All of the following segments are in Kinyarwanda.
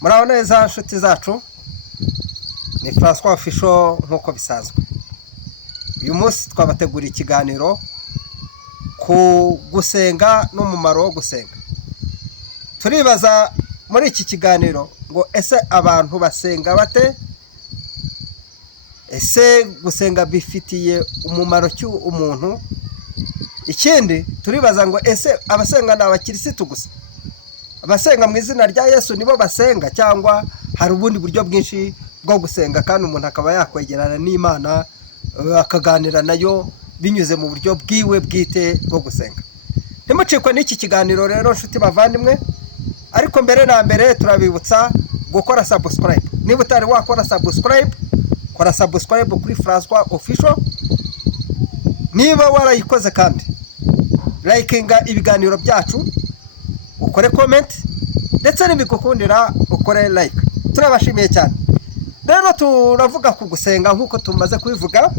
Muraho neza nshuti zacu, ni François Official nkuko bisanzwe. Uyu munsi twabategura ikiganiro ku gusenga n'umumaro wo gusenga. Turibaza muri iki kiganiro ngo ese abantu basenga bate? Ese gusenga bifitiye umumaro ki umuntu? Ikindi turibaza ngo ese abasenga n'abakirisitu gusa? Abasenga mu izina rya Yesu nibo basenga cyangwa hari ubundi buryo bwinshi bwo gusenga kandi umuntu akaba yakwegerana n'Imana akaganira nayo binyuze mu buryo bwiwe bwite bwo gusenga? Ntimucikwe n'iki kiganiro rero nshuti bavandimwe, ariko mbere na mbere turabibutsa gukora subscribe. Niba utari wakora subscribe, kora subscribe kuri François Official. Niba warayikoze kandi likinga ibiganiro byacu, ukore comment ndetse n'ibigukundira ukore like. Turabashimiye cyane. Rero turavuga ku gusenga nkuko tumaze kubivuga.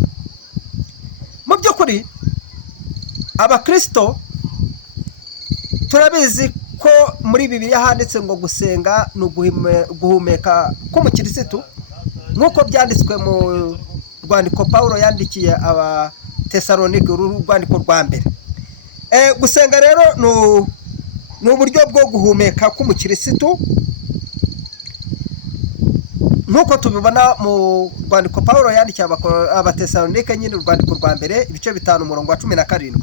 Mu by'ukuri abakristo turabizi ko muri Bibiliya handitse ngo gusenga no guhumeka k'umukirisitu, nkuko byanditswe mu rwandiko Paulo yandikiye aba Tesalonike, urwandiko rwa mbere. Gusenga rero ni uburyo bwo guhumeka k'umukirisitu, nkuko tubibona mu rwandiko Paulo yandikiye aba Tesalonike, nyine urwandiko rwa mbere ibice 5 umurongo wa 17.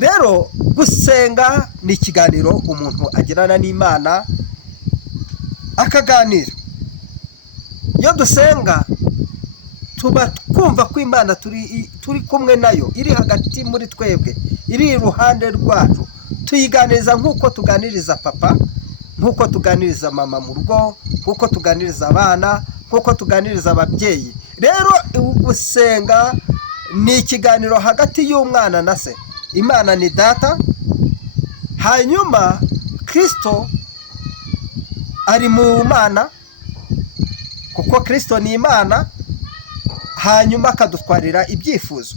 Rero gusenga ni ikiganiro umuntu agirana n'Imana akaganira. Iyo dusenga tuba twumva ko Imana turi kumwe nayo, iri hagati muri twebwe, iri iruhande rwacu. Tuyiganiriza nkuko tuganiriza papa, nkuko tuganiriza mama mu rugo, nkuko tuganiriza abana, nkuko tuganiriza ababyeyi. Rero gusenga ni ikiganiro hagati y'umwana na se. Imana ni data, hanyuma Kristo ari mu Mana, kuko Kristo ni Imana, hanyuma akadutwarira ibyifuzo.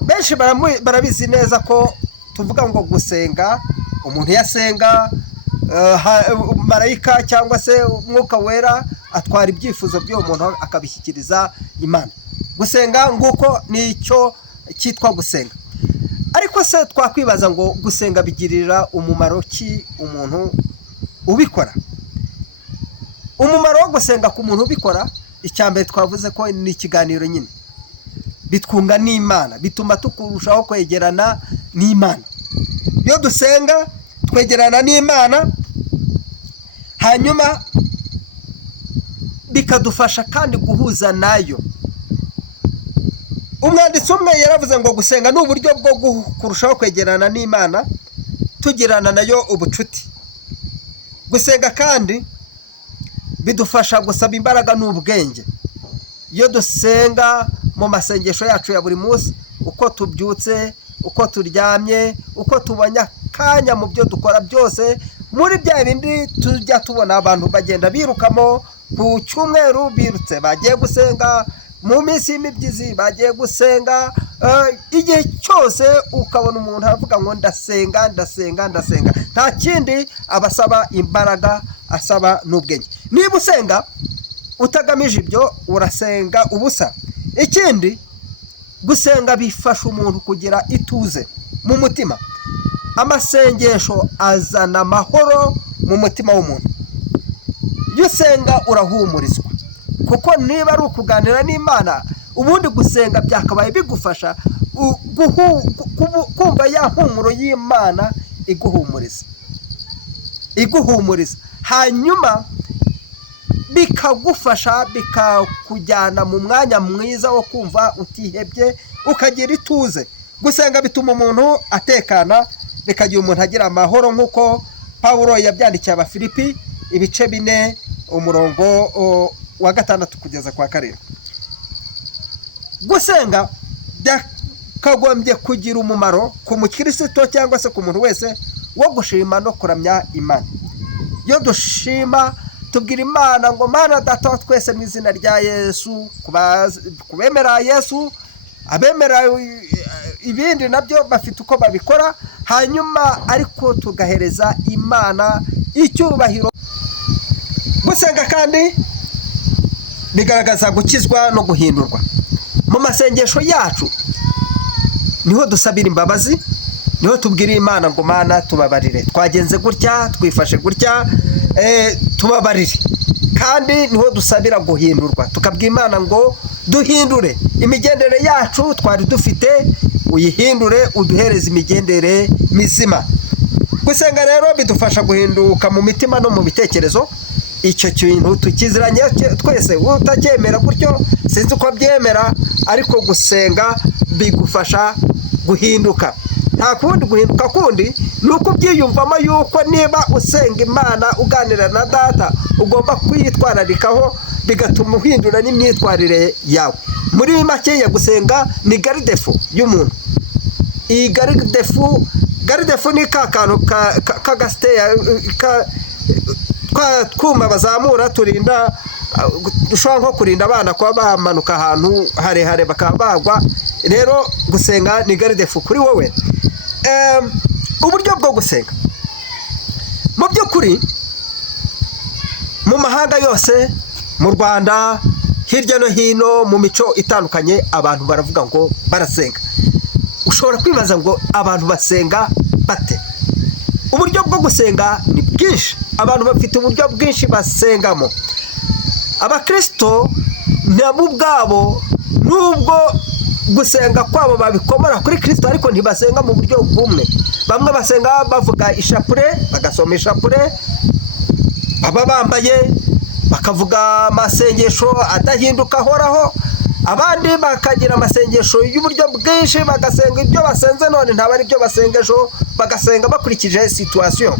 Benshi barabizi neza ko tuvuga ngo gusenga, umuntu yasenga marayika cyangwa se umwuka wera atwara ibyifuzo by'uwo muntu akabishyikiriza Imana. Gusenga nguko nicyo cyitwa gusenga. Ariko se twakwibaza ngo gusenga bigirira umumaro ki umuntu ubikora? Umumaro wo gusenga ku muntu ubikora, icyambere twavuze ko ni ikiganiro nyine. Bitwunga n'Imana, bituma tukurushaho kwegerana n'Imana. Iyo dusenga twegerana n'Imana, hanyuma bikadufasha kandi guhuza nayo. Umwanditsi umwe yaravuze ngo gusenga ni uburyo bwo kurushaho kwegerana n'Imana, tugirana nayo ubucuti. Gusenga kandi bidufasha gusaba imbaraga n'ubwenge. Iyo dusenga mu masengesho yacu ya buri munsi, uko tubyutse, uko turyamye, uko tubonye akanya mu byo dukora byose, muri bya bindi tujya tubona abantu bagenda birukamo, ku cyumweru birutse bagiye gusenga, mu minsi y'imibyizi bagiye gusenga, igihe cyose ukabona umuntu avuga ngo ndasenga ndasenga ndasenga. Nta kindi abasaba imbaraga, asaba n'ubwenge. Niba usenga utagamije ibyo, urasenga ubusa. Ikindi, gusenga bifasha umuntu kugira ituze mu mutima. Amasengesho azana amahoro mu mutima w'umuntu. Iyo usenga urahumurizwa, kuko niba ari ukuganira n'Imana, ubundi gusenga byakabaye bigufasha kumva ya mpumuro y'Imana iguhumuriza, hanyuma bikagufasha, bikakujyana mu mwanya mwiza wo kumva utihebye, ukagira ituze. Gusenga bituma umuntu atekana, bikagira umuntu agira amahoro, nkuko Paulo yabyandikiye Abafilipi ibice 4 umurongo wa 6 kugeza kwa 7. Gusenga byakagombye kugira umumaro ku mukristo cyangwa se ku muntu wese wo gushima no kuramya Imana. Iyo dushima tubwira Imana ngo Mana Data wa twese mu izina rya Yesu, kubemera Yesu, abemera ibindi nabyo bafite uko babikora, hanyuma ariko tugahereza Imana icyubahiro gusenga kandi bigaragaza gukizwa no guhindurwa. Mu masengesho yacu niho dusabira imbabazi, niho tubwira Imana ngo Mana tubabarire, twagenze gutya, twifashe gutya, tubabarire. Kandi niho dusabira guhindurwa, tukabwira Imana ngo duhindure imigendere yacu twari dufite, uyihindure uduhereze imigendere mizima. Gusenga rero bidufasha guhinduka mu mitima no mu bitekerezo. Icyo kintu tukiziranye twese, utacyemera gutyo sinzi uko byemera, ariko gusenga bigufasha guhinduka. Nta kundi guhinduka kundi nuko byiyumvamo yuko niba usenga Imana uganira na Data ugomba kwitwararikaho, bigatuma uhindura n'imyitwarire yawe. Muri make ya gusenga ni gardefu y'umuntu. Iyi gardefu ni kantu k'agasteya twuma bazamura turinda, dushobora nko kurinda abana kuba bamanuka ahantu harehare bakabagwa. Rero gusenga ni gardefu kuri wowe. Uburyo bwo gusenga mu by'ukuri mu mahanga yose, mu Rwanda, hirya no hino, mu mico itandukanye, abantu baravuga ngo barasenga. Ushobora kwibaza ngo abantu basenga bate? Uburyo bwo gusenga ni bwinshi, abantu bafite uburyo bwinshi basengamo. Abakristo nabo ubwabo nubwo gusenga kwabo babikomora kuri Kristo, ariko ntibasenga mu buryo bumwe. Bamwe basenga bavuga ishapure, bagasoma ishapure, baba bambaye, bakavuga amasengesho adahinduka ahoraho. Abandi bakagira amasengesho y'uburyo bwinshi, bagasenga ibyo basenze none ntabwo ari byo basengesho, bagasenga bakurikije situation.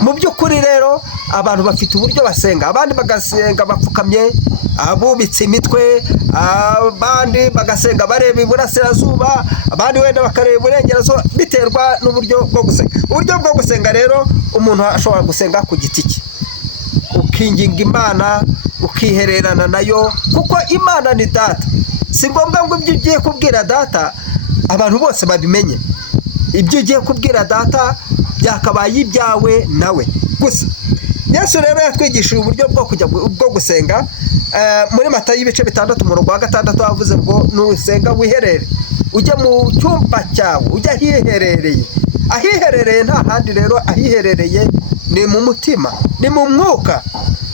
Mu by'ukuri rero abantu bafite uburyo basenga. Abandi bagasenga bapfukamye, abubitse imitwe, abandi bagasenga bareba iburasirazuba, abandi wenda bakareba iburengerazuba, biterwa n'uburyo bwo gusenga. Uburyo bwo gusenga rero umuntu ashobora gusenga ku giti cye, ukinginga Imana, ukihererana nayo, kuko Imana ni Data. Si ngombwa ngo ibyo ugiye kubwira Data abantu bose babimenye. Ibyo ugiye kubwira Data byakabaye ibyawe nawe gusa. Yesu rero yatwigishije uburyo bwo gusenga. Muri Matayo ibice 6:6 avuze ngo nusenga wiherere, ujya mu cyumba cyawe, ujya hiherereye. Ahiherereye nta handi rero, ahiherereye ni mu mutima, ni mu mwuka.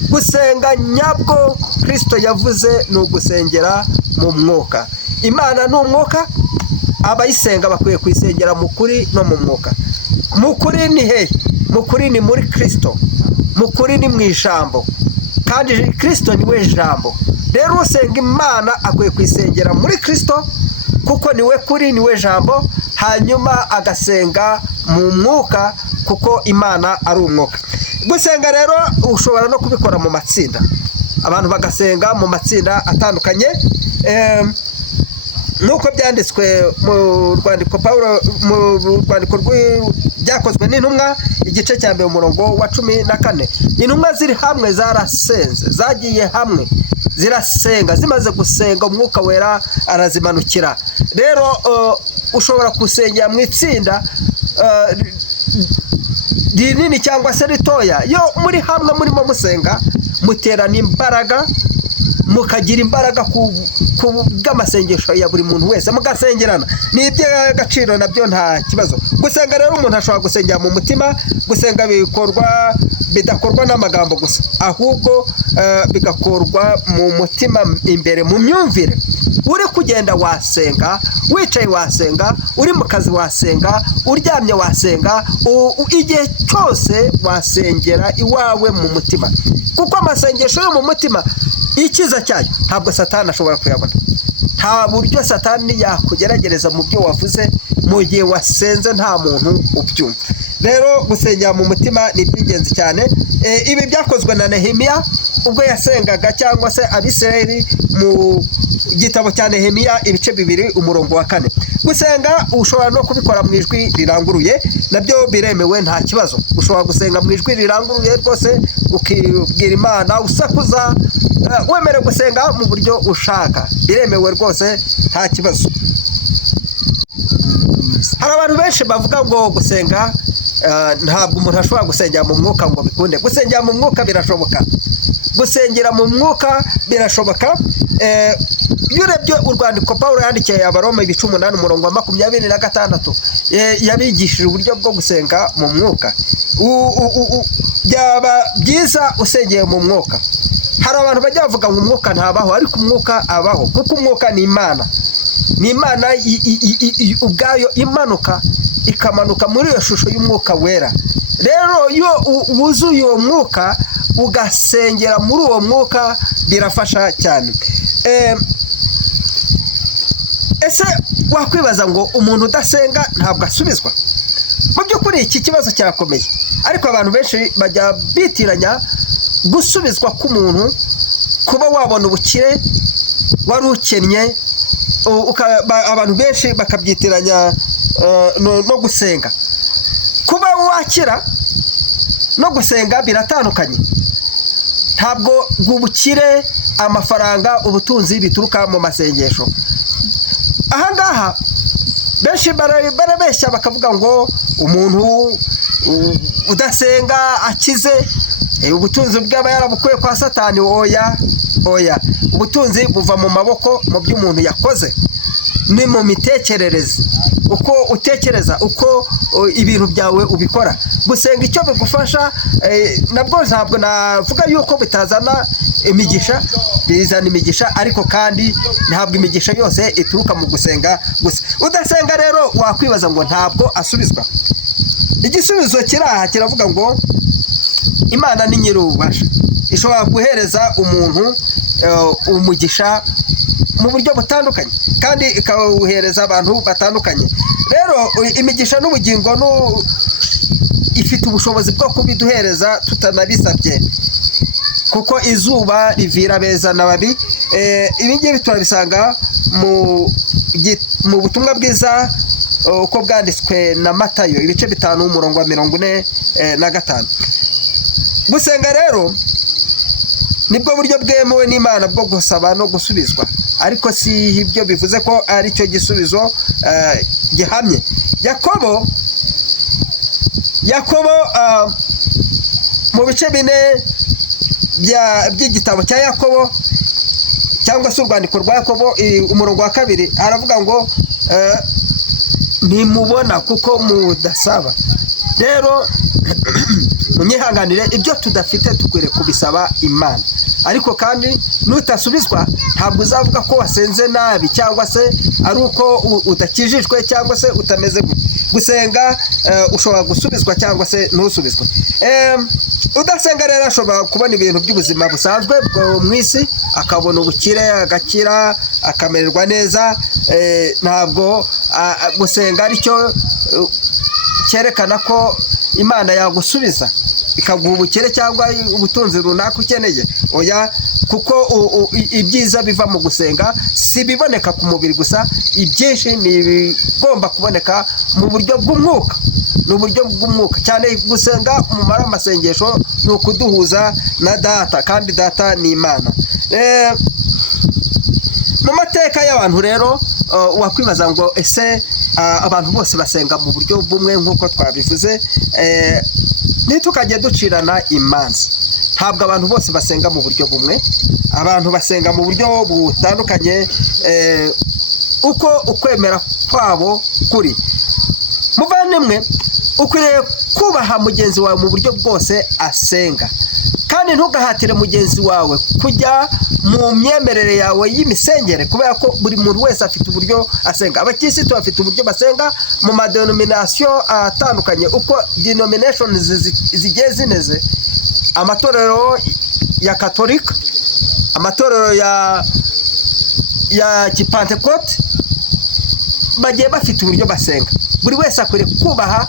Gusenga nyabwo Kristo yavuze ni ugusengera mu mwuka. Imana ni umwuka, abayisenga bakwiye kwisengera mu kuri no mu mwuka. Mu kuri ni hehe? Mu kuri ni muri Kristo, mu kuri ni mu ijambo, kandi Kristo ni we jambo. Rero usenga Imana akwiye kwisengera muri Kristo, kuko ni we kuri, ni we jambo, hanyuma agasenga mu mwuka, kuko Imana ari umwuka. Gusenga rero ushobora no kubikora mu matsinda, abantu bagasenga mu matsinda atandukanye. Nuko byanditswe mu rwandiko Pawulo, mu rwandiko rw'ibyakozwe n'intumwa igice cya mbere umurongo wa 14. Intumwa ziri hamwe zarasenze, zagiye hamwe zirasenga, zimaze gusenga umwuka wera arazimanukira. Rero ushobora gusengera mu itsinda rinini cyangwa se ritoya. Yo muri hamwe murimo musenga, muterana imbaraga, mukagira imbaraga ku bw'amasengesho ya buri muntu wese, mugasengerana. Ni iby'agaciro nabyo, nta kibazo. Gusenga rero umuntu ashobora gusengera mu mutima. Gusenga bidakorwa n'amagambo gusa, ahubwo bigakorwa mu mutima, imbere mu myumvire. Uri kugenda wasenga, wicaye wasenga, uri mu kazi wasenga, uryamye wasenga, igihe cyose wasengera iwawe mu mutima, kuko amasengesho yo mu mutima ikiza cyayo ntabwo Satani ashobora kuyabona. Nta buryo Satani yakugeragereza mu byo wavuze mu gihe wasenze, nta muntu ubyumva. Rero gusengera mu mutima ni iby'ingenzi cyane. Ibi byakozwe na Nehemiya ubwo yasengaga, cyangwa se Abisirayeli, mu gitabo cya Nehemiya ibice 2 umurongo wa 4. Gusenga ushobora no kubikora mu ijwi riranguruye, nabyo biremewe, nta kibazo. Ushobora gusenga mu ijwi riranguruye rwose, ukibwira Imana usakuza, wemere gusenga mu buryo ushaka, biremewe rwose, nta kibazo. Hari abantu benshi bavuga ngo gusenga ntabwo umuntu ashobora gusengera mu mwuka ngo bikunde. Gusengera mu mwuka birashoboka, gusengera mu mwuka birashoboka. Iyo urebye urwandiko Pawulo yandikiye Abaroma 8:26 yabigishije uburyo bwo gusenga mu mwuka. Byaba byiza usengeye mu mwuka. Hari abantu bajya bavuga ngo umwuka ntabaho, ariko umwuka abaho, kuko umwuka ni Imana. Ni Imana ubwayo imanuka ikamanuka muri iyo shusho y'umwuka wera. Rero iyo wuzuye uwo mwuka ugasengera muri uwo mwuka birafasha cyane. Ese wakwibaza ngo umuntu udasenga ntabwo asubizwa? Mu by'ukuri iki kibazo cyakomeye, ariko abantu benshi bajya bitiranya gusubizwa k'umuntu, kuba wabona ubukire wari ukennye. Abantu benshi bakabyitiranya no gusenga. Kuba wakira no gusenga biratandukanye. Ntabwo ubukire, amafaranga, ubutunzi bituruka mu masengesho. Ahangaha benshi barabeshya bakavuga ngo umuntu udasenga akize, ubutunzi bwaba yarabukuye kwa Satani. Oya, ubutunzi buva mu maboko, mu by'umuntu yakoze, ni mu mitekerereze, uko utekereza, uko ibintu byawe ubikora. Gusenga icyo bigufasha nabwo ntabwo navuga yuko bitazana imigisha, bizana imigisha, ariko kandi ntabwo imigisha yose ituruka mu gusenga gusa. Udasenga rero wakwibaza ngo ntabwo asubizwa. Igisubizo kiraha kiravuga ngo Imana ni nyir'ububasha, ishobora guhereza umuntu umugisha mu buryo butandukanye, kandi ikawuhereza abantu batandukanye. Rero imigisha n'ubugingo ifite ubushobozi bwo kubiduhereza tutanabisabye, kuko izuba rivira beza n'ababi. Ibi ngibi turabisanga mu butumwa bwiza uko bwanditswe na Matayo 5:45. Gusenga rero nibwo buryo bwemewe n'Imana bwo gusaba no gusubizwa, ariko si ibyo bivuze ko ari cyo gisubizo gihamye. Yakobo mu bice 4 by'igitabo cya Yakobo, cyangwa se urwandiko rwa Yakobo, umurongo wa 2 aravuga ngo nimubona kuko mudasaba. Rero munyihanganire, ibyo tudafite tukwiriye kubisaba Imana, ariko kandi nutasubizwa ntabwo uzavuga ko wasenze nabi, cyangwa se ari uko udakijijwe, cyangwa se utameze gusenga. Ushobora gusubizwa cyangwa se ntusubizwe. Udasenga rero ashobora kubona ibintu by'ubuzima busanzwe mu isi, akabona ubukire, agakira, akamererwa neza. Ntabwo gusenga aricyo cyerekana ko Imana yagusubiza ikaguha ubukire cyangwa ubutunzi runaka ukeneye. Oya, kuko ibyiza biva mu gusenga si biboneka ku mubiri gusa, ibyinshi ni bigomba kuboneka mu buryo bw'umwuka. N'uburyo bw'umwuka cyane. Gusenga umumaro w'amasengesho ni ukuduhuza na Data, kandi Data ni Imana. Mu mateka y'abantu rero wakwibaza ngo ese abantu bose basenga mu buryo bumwe nk'uko twabivuze? Nitukajye ducirana imanza. Ntabwo abantu bose basenga mu buryo bumwe, abantu basenga mu buryo butandukanye, uko ukwemera kwabo kuri. Muvandimwe, ukwiriye kubaha mugenzi wawe mu buryo bwose asenga, kandi ntugahatire mugenzi wawe kujya mu myemerere yawe y'imisengere, kubera ko buri muntu wese afite uburyo asenga. Abakirisitu bafite uburyo basenga mu madenomination atandukanye, uko denominations zigiye zimeze. Amatorero ya Katolika, amatorero ya Kipantekote bagiye bafite uburyo basenga. Buri wese akwiriye kubaha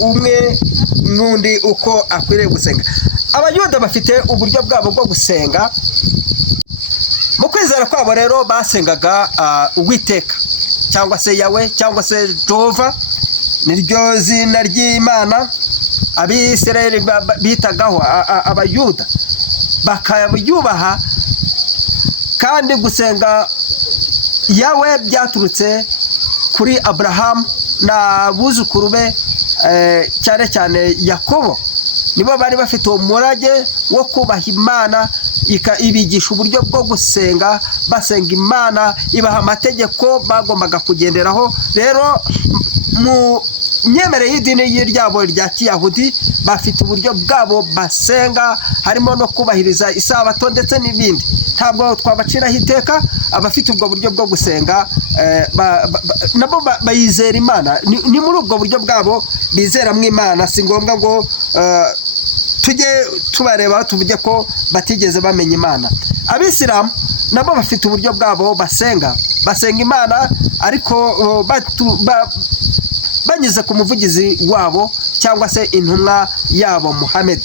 umwe n'undi uko akwiriye gusenga. Abayuda bafite uburyo bwabo bwo gusenga. Mu kwizera kwabo rero basengaga Uwiteka, cyangwa se Yawe, cyangwa se Jehova, niryo zina ry'Imana Abisirayeli bitagaho. Abayuda bakayubaha, kandi gusenga Yawe byaturutse kuri Abrahamu n'abuzukuru be cyane cyane Yakobo nibo bari bafite umurage wo kubaha Imana, ibigisha uburyo bwo gusenga, basenga Imana, ibaha amategeko bagombaga kugenderaho. Rero mu myemerere y'idini ryabo rya Kiyahudi bafite uburyo bwabo basenga, harimo no kubahiriza isabato ndetse n'ibindi. Ntabwo twabaciraho iteka abafite ubwo buryo bwo gusenga, nabo bayizera Imana. Ni muri ubwo buryo bwabo bizera mu Imana. Si ngombwa ngo tujye tubareba tuvuge ko batigeze bamenya Imana. Abisilamu nabo bafite uburyo bwabo basenga Imana, ariko banyuze ku muvugizi wabo cyangwa se intumwa yabo Muhammad.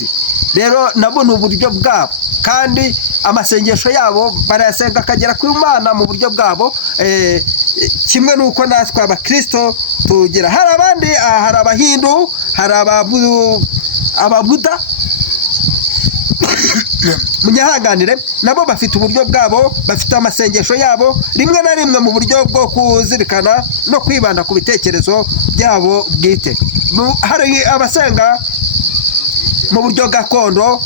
Rero nabo ni uburyo bwabo, kandi amasengesho yabo barayasenga akagera ku Imana mu buryo bwabo, kimwe nuko natwe abakristo tugira. Hari abandi, hari Abahindu, hari Ababuda munyahanganire, nabo bafite uburyo bwabo, bafite amasengesho yabo, rimwe na rimwe mu buryo bwo kuzirikana no kwibanda ku bitekerezo byabo bwite. Hari abasenga mu buryo gakondo,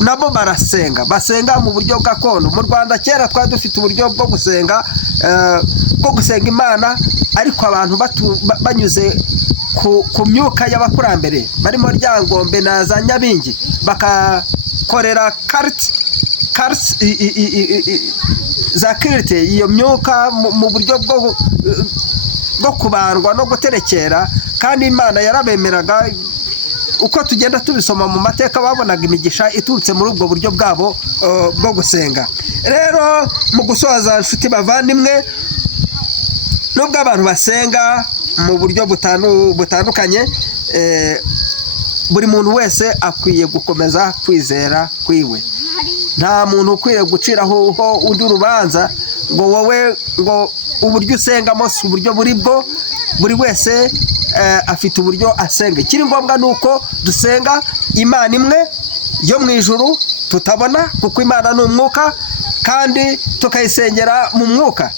nabo basenga mu buryo gakondo. Mu Rwanda kera twari dufite uburyo bwo gusenga Imana, ariko abantu banyuze ku myuka y'abakurambere barimo Ryangombe na za Nyabingi, bakakorera za kirite, iyo myuka mu buryo bwo kubandwa no guterekera. Kandi Imana yarabemeraga. Uko tugenda tubisoma mu mateka, babonaga imigisha iturutse muri ubwo buryo bwabo bwo gusenga. Rero mu gusoza, inshuti bavandimwe, nubwo abantu basenga mu buryo butandukanye, buri muntu wese akwiye gukomeza kwizera kwiwe. Nta muntu ukwiye guciraho undi urubanza ngo wowe ngo uburyo usengamo si uburyo buri wese afite uburyo asenga. Ikiri ngombwa nuko dusenga Imana imwe yo mu ijuru tutabona, kuko Imana ni umwuka, kandi tukayisengera mu mwuka,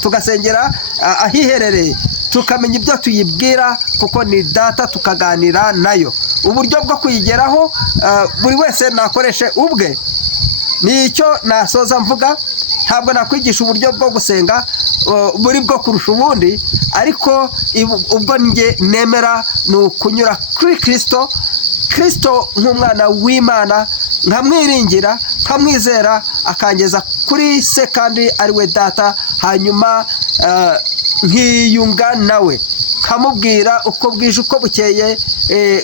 tugasengera ahiherereye, tukamenya ibyo tuyibwira kuko ni data, tukaganira nayo. Uburyo bwo kuyigeraho buri wese nakoreshe ubwe. Nicyo nasoza mvuga. Ntabwo nakwigisha uburyo bwo gusenga buri bwo kurusha ubundi, ariko ubwo njye nemera ni ukunyura kuri Kristo nk'umwana w'Imana, nkamwiringira, nkamwizera, akangeza kuri se kandi ari we data, hanyuma nkiyunga nawe, nkamubwira uko bwije uko bukeye,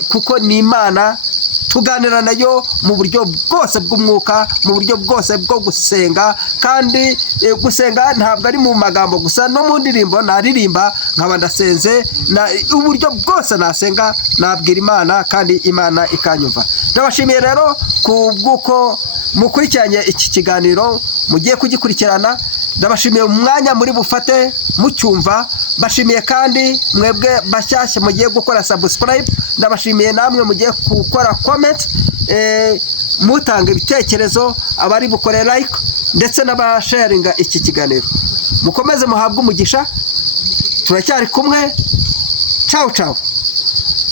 kuko ni Imana. Tuganira nayo mu buryo bwose bw'umwuka, mu buryo bwose bwo gusenga. Kandi gusenga ntabwo ari mu magambo gusa, no mu ndirimbo naririmba nkaba ndasenze. Uburyo bwose nasenga nabwira Imana, kandi Imana ikanyumva. Ndabashimiye rero kubw'uko mukurikiranye iki kiganiro, mugiye kugikurikirana. Ndabashimiye umwanya muri bufate mucyumva. Bashimiye kandi mwebwe bashyashya mugiye gukora subscribe. Ndabashimiye namwe mugiye gukora comment, mutanga ibitekerezo, abari bukore like ndetse n'abasharinga iki kiganiro. Mukomeze muhabwe umugisha. Turacyari kumwe. Ciao ciao.